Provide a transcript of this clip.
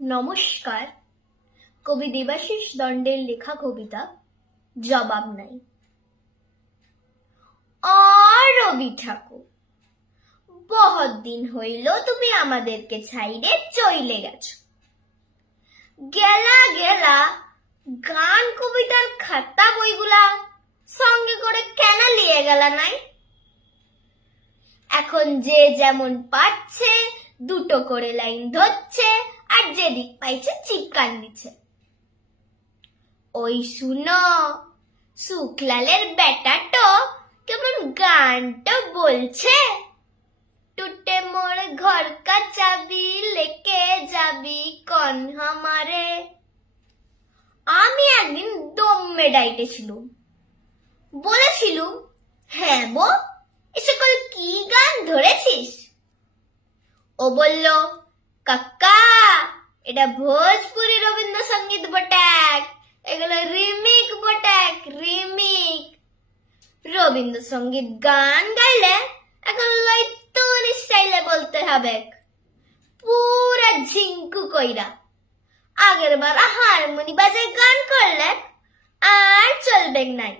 নমস্কার। কবি দেবাশিস দণ্ডের লেখা কবিতা জবাব নাই। রবি ঠাকুর, বহুত দিন হইল তুমি আমাদেরকে ছাইরে চইলে গেছো। গেলা গেলা গান কবিতার খাতা বইগুলা সঙ্গে করে কেন লিয়ে গেলা নাই? এখন যে যেমন পাচ্ছে দুটো করে লাইন ধরছে আর যেদিক পাইছে চিৎকার দিচ্ছে। ওই শুনো, শুক্লালের বেটাটো কেমন গানটা বলছে, টুটে মোর ঘর কা চাবি লেকে যাবি কন হামারে। আমি একদিন দমে ডাইটেছিলুম, বলেছিলুম, হ্যাঁ বো, এ সকল কি গান ধরেছিস? ও বলল, কাকা এটা ভোজপুরি রবীন্দ্রসঙ্গীত বটাক, এগুলো রিমিক বটাক, রিমিক। রবীন্দ্রসঙ্গীত গান গাইলে এখন লইতুন স্টাইলে বলতে হবে, পুরা ঝিঙ্কু কইরা। আগের বার হারমোনি বাজায় গান করলে আর চলবে নাই।